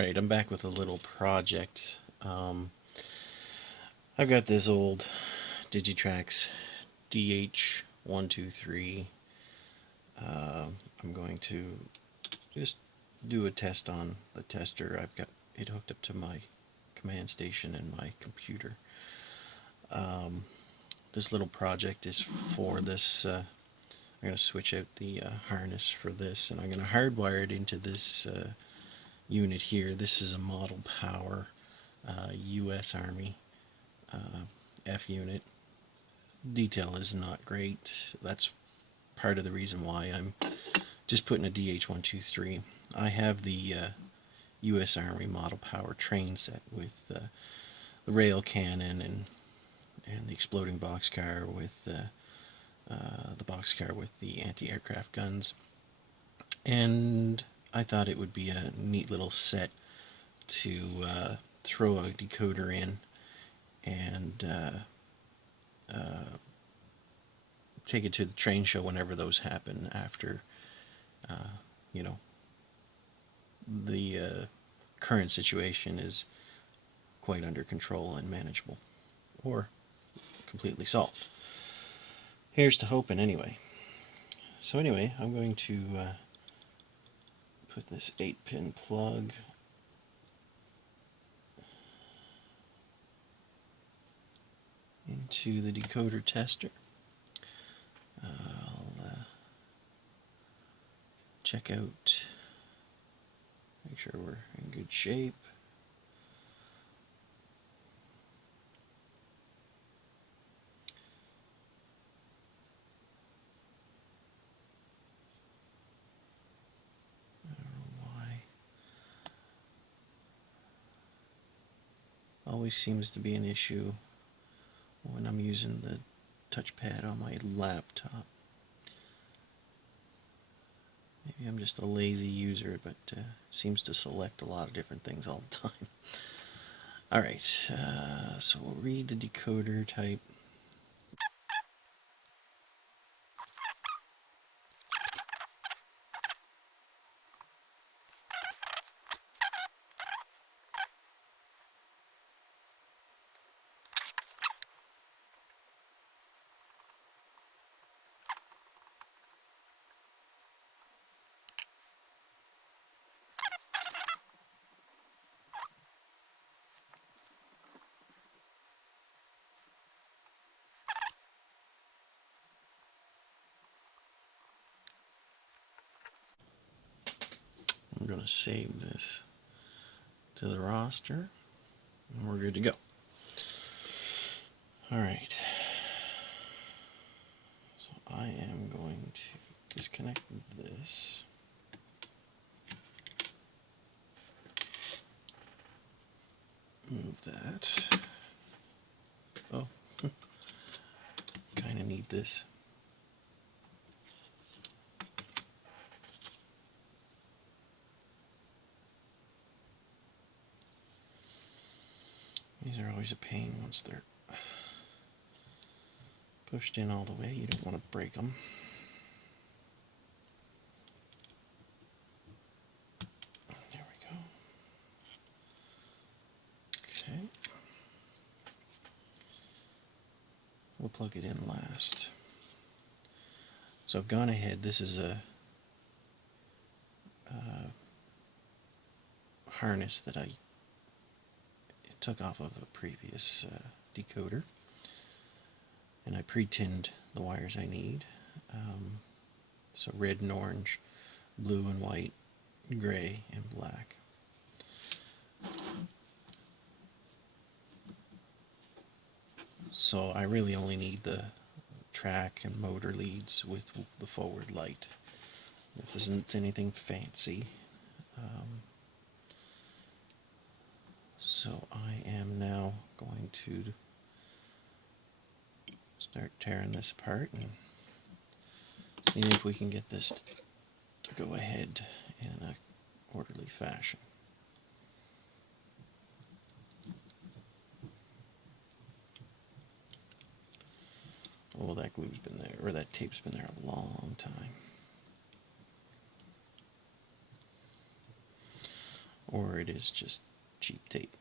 Alright, I'm back with a little project. I've got this old Digitrax DH123. I'm going to just do a test on the tester. I've got it hooked up to my command station and my computer. This little project is for this. I'm going to switch out the harness for this, and I'm going to hardwire it into this unit here. This is a Model Power U.S. Army F unit. Detail is not great. That's part of the reason why I'm just putting a DH123. I have the U.S. Army Model Power train set with the rail cannon and the exploding boxcar with the boxcar with the anti-aircraft guns. And I thought it would be a neat little set to throw a decoder in and take it to the train show whenever those happen after, you know, the current situation is quite under control and manageable, or completely solved. Here's to hoping anyway. So anyway, I'm going to put this 8-pin plug into the decoder tester. I'll check out, make sure we're in good shape. I don't know why. Always seems to be an issue when I'm using the touchpad on my laptop. Maybe I'm just a lazy user, but it seems to select a lot of different things all the time. Alright, so we'll read the decoder type. I'm going to save this to the roster, and we're good to go. Alright, so I am going to disconnect this. Move that. Oh, kind of need this. These are always a pain once they're pushed in all the way. You don't want to break them. There we go. Okay. We'll plug it in last. So I've gone ahead. This is a harness that I took off of a previous decoder, and I pre-tinned the wires I need. So red and orange, blue and white, gray and black. So I really only need the track and motor leads with the forward light. This isn't anything fancy. So I am now going to start tearing this apart and seeing if we can get this to go ahead in an orderly fashion. Oh, that glue's been there, or that tape's been there a long time. or it is just cheap tape.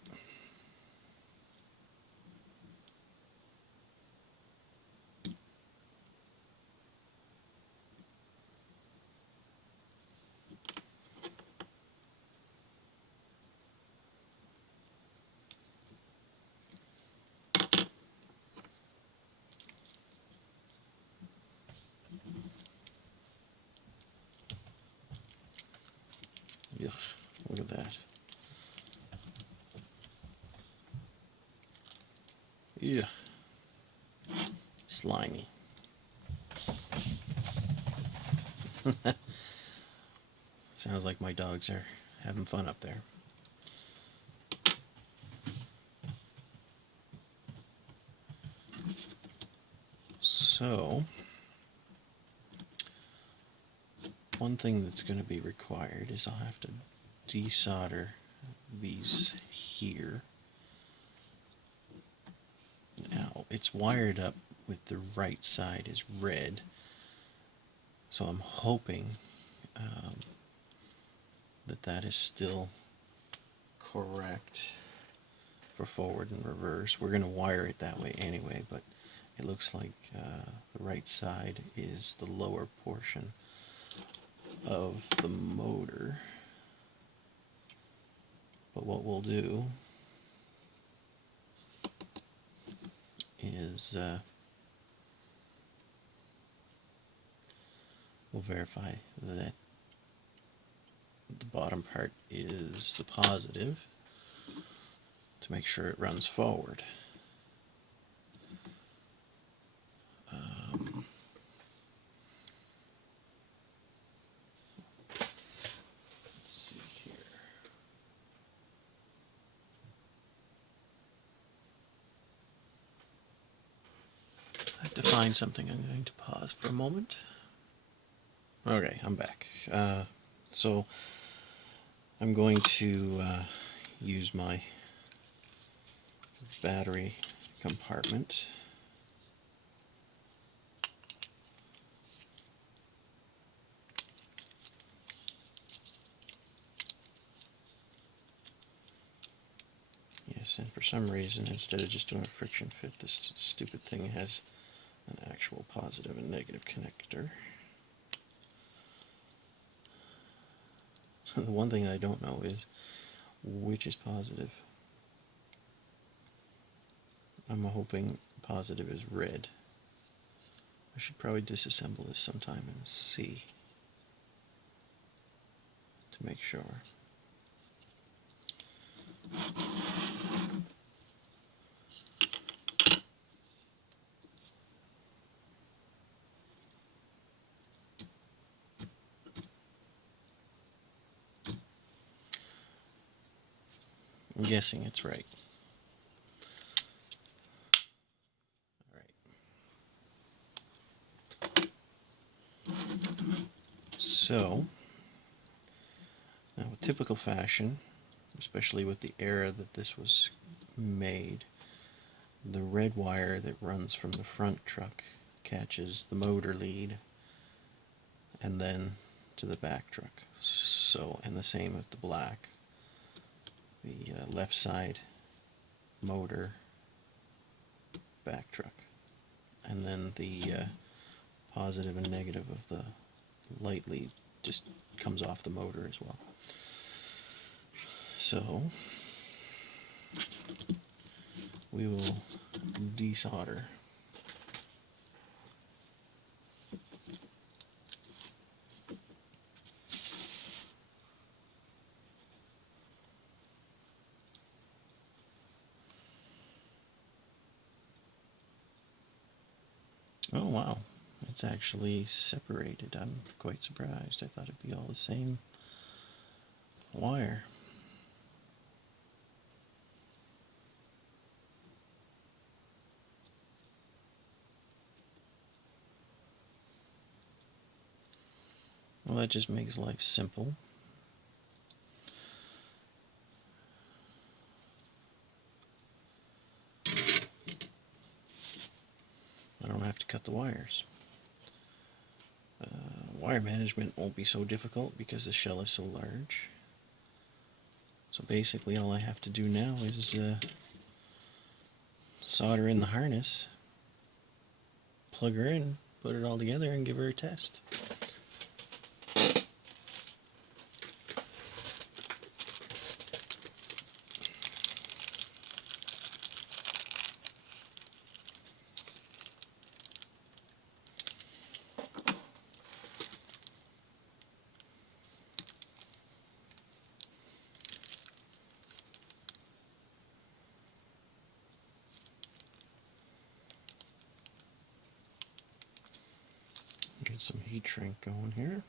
Yuck, look at that. Yeah, slimy. Sounds like my dogs are having fun up there. So, one thing that's going to be required is I'll have to desolder these here. Now, it's wired up with the right side is red, so I'm hoping that is still correct for forward and reverse. We're going to wire it that way anyway, but it looks like the right side is the lower portion of the motor. But what we'll do is we'll verify that the bottom part is the positive to make sure it runs forward. Let's see here. I have to find something. I'm going to pause for a moment. Okay, I'm back. So I'm going to use my battery compartment. Yes, and for some reason, instead of just doing a friction fit, this stupid thing has an actual positive and negative connector. The one thing I don't know is which is positive. I'm hoping positive is red. I should probably disassemble this sometime and see to make sure. I'm guessing it's right. So, now in typical fashion, especially with the era that this was made, the red wire that runs from the front truck catches the motor lead and then to the back truck. So, and the same with the black. The left side motor, back truck. And then the positive and negative of the light lead just comes off the motor as well. So we will desolder. Oh wow, it's actually separated. I'm quite surprised. I thought it'd be all the same wire. Well, that just makes life simple. I don't have to cut the wires. Wire management won't be so difficult because the shell is so large. So basically all I have to do now is solder in the harness, plug her in, put it all together, and give her a test. Get some heat shrink going here.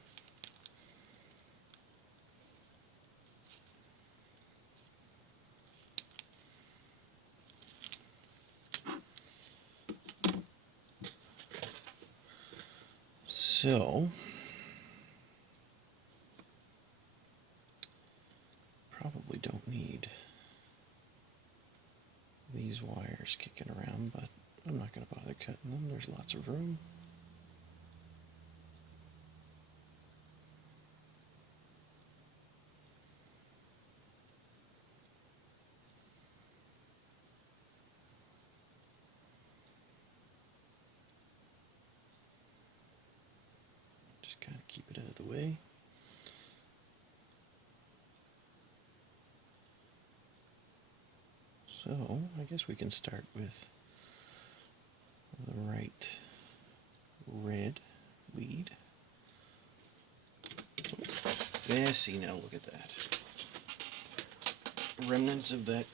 So, probably don't need these wires kicking around, but I'm not going to bother cutting them. There's lots of room. Just kind of keep it out of the way. So, I guess we can start with the right red lead. Yeah, see now, look at that. Remnants of that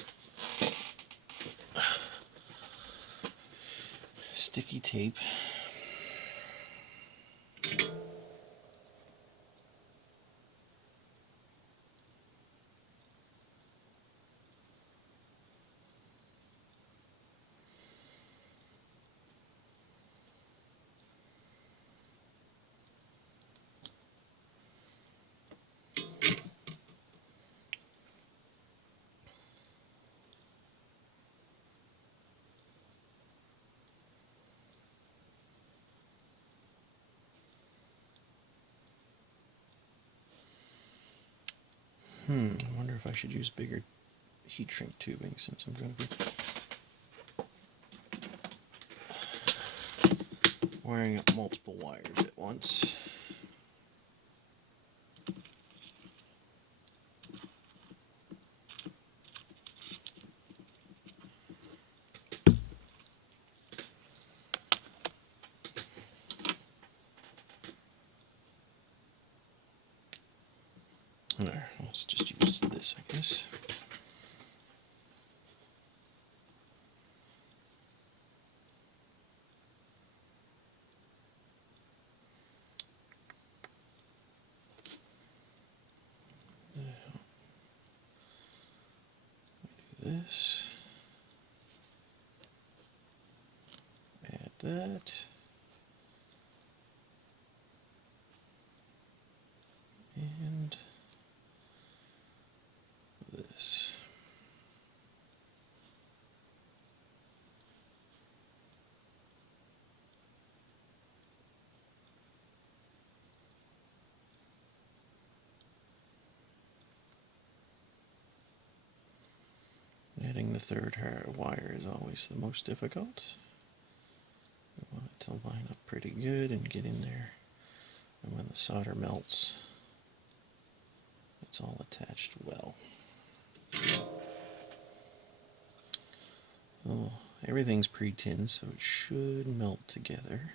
sticky tape. I wonder if I should use bigger heat shrink tubing since I'm going to be wiring up multiple wires at once. There, let's just use this, I guess. This, add that, and this. Adding the third wire is always the most difficult. We want it to line up pretty good and get in there, and when the solder melts, it's all attached well. Oh, everything's pre-tinned, so it should melt together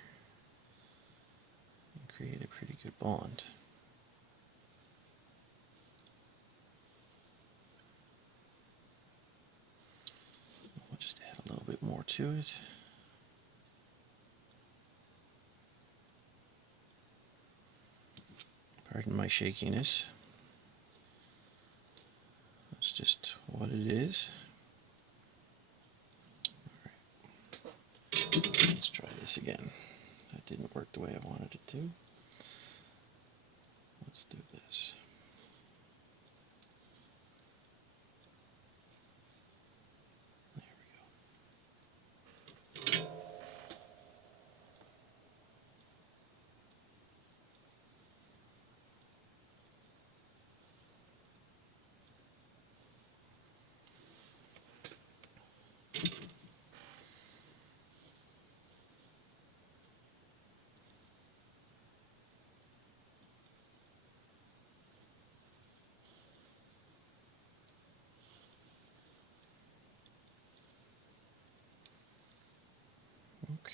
and create a pretty good bond. We'll just add a little bit more to it. Pardon my shakiness. That's just what it is. All right. Let's try this again. That didn't work the way I wanted it to. Let's do this.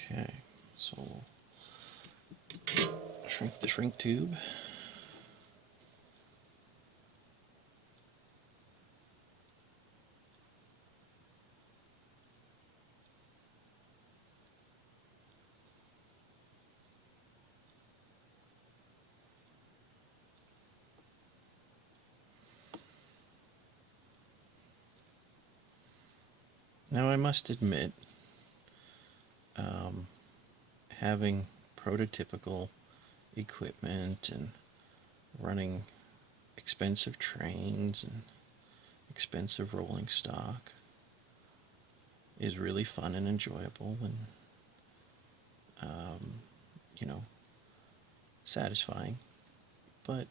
Okay, so shrink the shrink tube. Now I must admit, having prototypical equipment and running expensive trains and expensive rolling stock is really fun and enjoyable and, you know, satisfying. But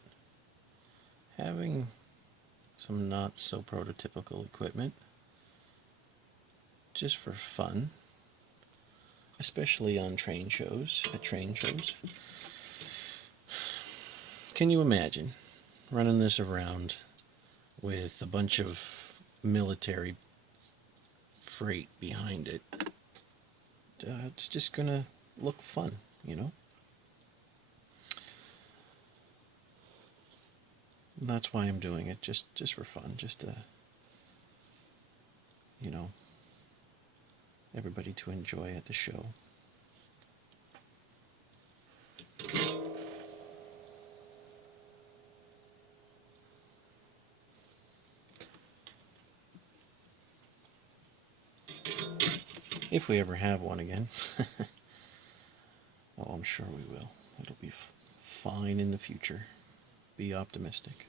having some not so prototypical equipment just for fun, especially on train shows, at train shows. Can you imagine running this around with a bunch of military freight behind it? It's just gonna look fun, you know? And that's why I'm doing it, just for fun, just to, you know, everybody to enjoy at the show. If we ever have one again. Oh, I'm sure we will. It'll be fine in the future. Be optimistic.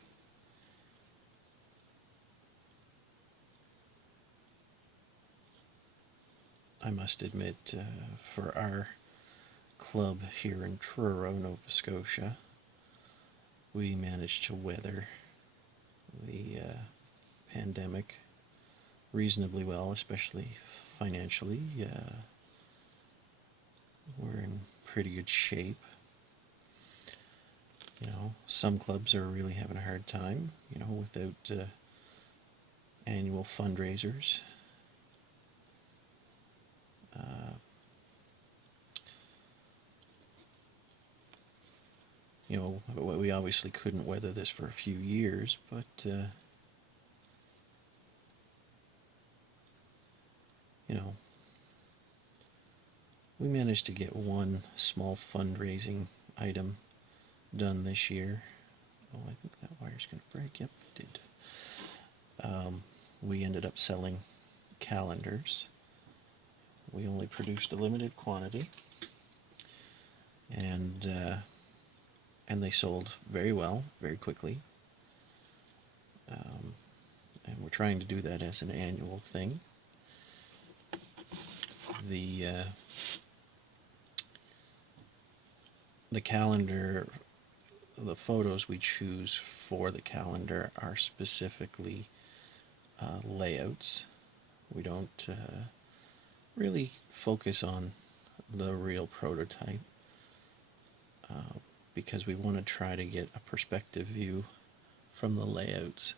I must admit, for our club here in Truro, Nova Scotia, we managed to weather the pandemic reasonably well, especially financially. We're in pretty good shape. You know, some clubs are really having a hard time, you know, without annual fundraisers. You know, we obviously couldn't weather this for a few years, but you know, we managed to get one small fundraising item done this year. Oh, I think that wire's going to break. Yep, it did. We ended up selling calendars. We only produced a limited quantity, and they sold very well, very quickly. And we're trying to do that as an annual thing. The calendar, the photos we choose for the calendar are specifically layouts. We don't really focus on the real prototype because we want to try to get a perspective view from the layouts.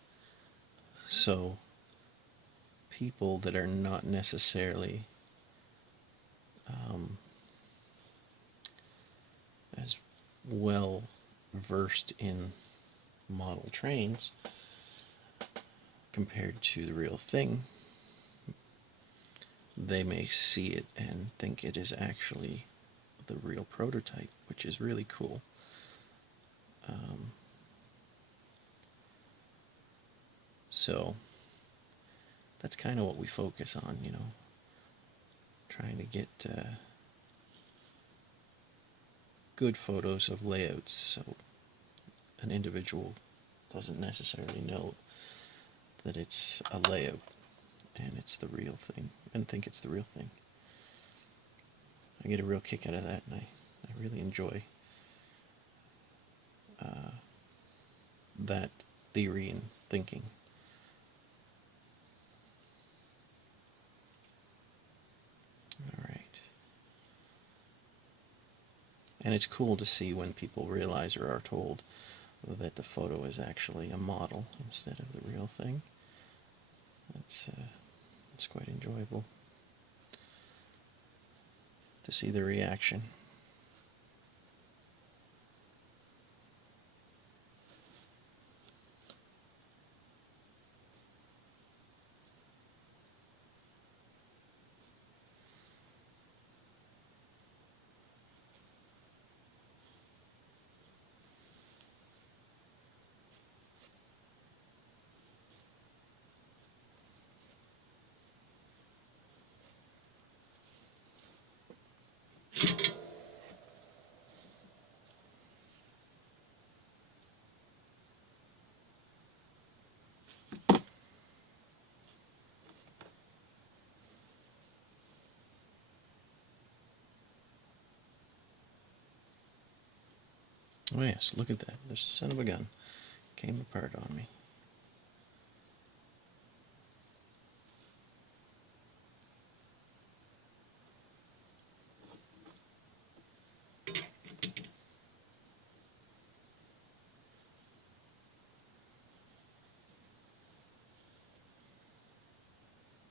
So people that are not necessarily as well versed in model trains compared to the real thing, they may see it and think it is actually the real prototype, which is really cool. So that's kind of what we focus on, you know, trying to get good photos of layouts so an individual doesn't necessarily know that it's a layout and it's the real thing and think it's the real thing. I get a real kick out of that, and I really enjoy that theory and thinking. Alright. And it's cool to see when people realize or are told that the photo is actually a model instead of the real thing. That's quite enjoyable. to see the reaction. Oh yes, look at that. The son of a gun came apart on me.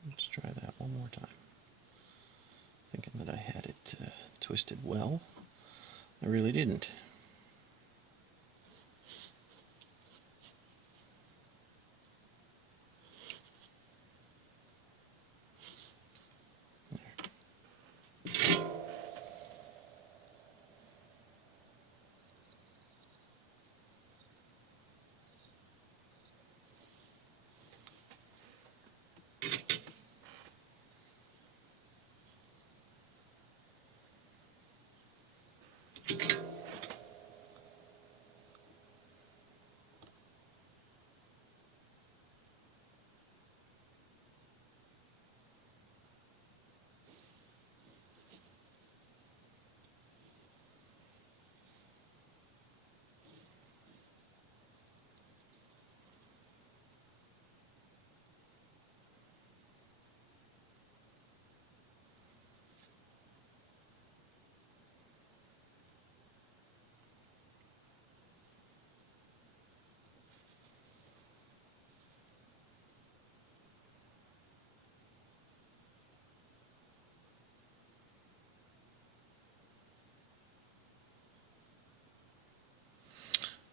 Let's try that one more time. Thinking that I had it twisted well. I really didn't.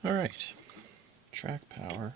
Alright, track power.